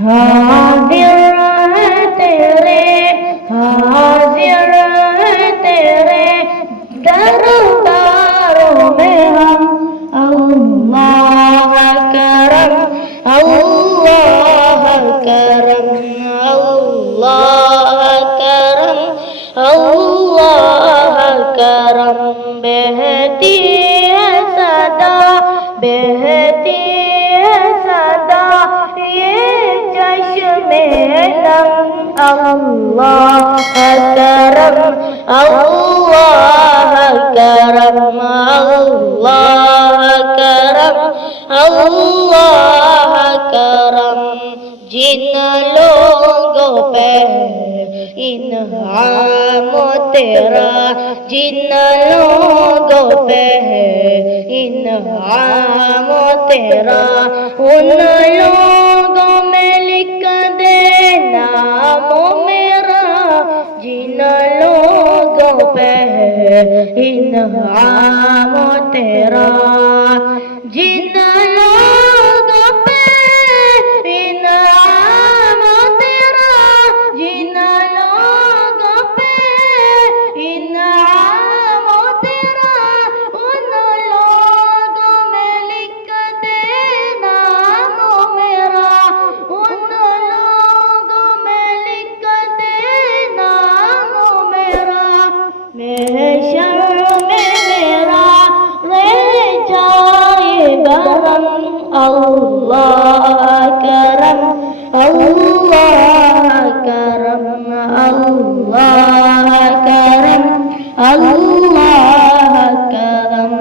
हाजिर है तेरे, हाजिर है तेरे दरबारों में हम। अल्लाह करम, अल्लाह करम, अल्लाह करम, अल्लाह करम। बहती है सदा, बहती है सदा ये चश्मे नम। अल्लाह करम, अल्लाह करम, अल्लाह करम, अल्लाह करम। जिन लोगों पे इन्हाम तेरा, जिन लोगों पे इन्हाम तेरा, उन लोगों में लिख देना मेरा। जिन लोगों पे इन्हाम तेरा, जिन लोगों पे इन्हाम तेरा, जिन लोगों पे इन्हाम तेरा, उन लोगों में लिख देना मेरा। उन लोगों में लिख देना मेरा। महशर में मेरा रह जाए गरम। अल्लाह करम, अल्लाह करम, अल्लाह करम, अल्लाह करम।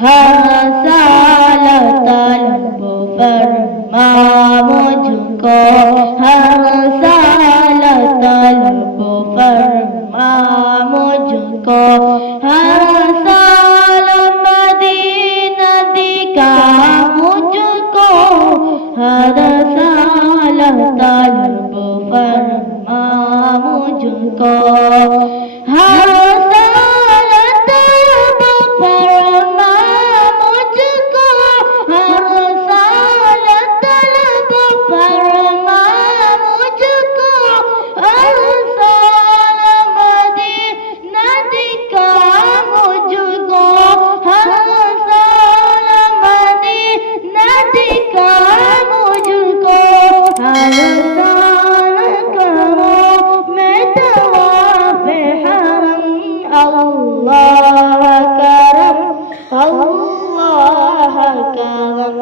हर साल तलब फरमा मुझको, हर साल तलब फरमा मुझको। हर साल मदीना दिखा मुझको, हर साल तलब फरमा मुझको। हर साल तलब फरमा मुझको, हर साल तलब फरमा मुझको। हर साल मदीना दिखा मुझको, हर साल मदीना दिखा मुझको। हर साल करो मैं तवाफ हरम। अल्लाह करम, अल्लाह करम,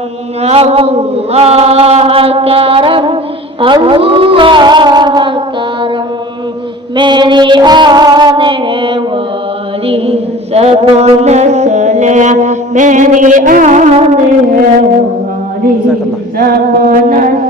अल्लाह करम, अल्लाह करम। मेरी आने वाली सब नस्लें, मेरी आने वाली सब नस्लें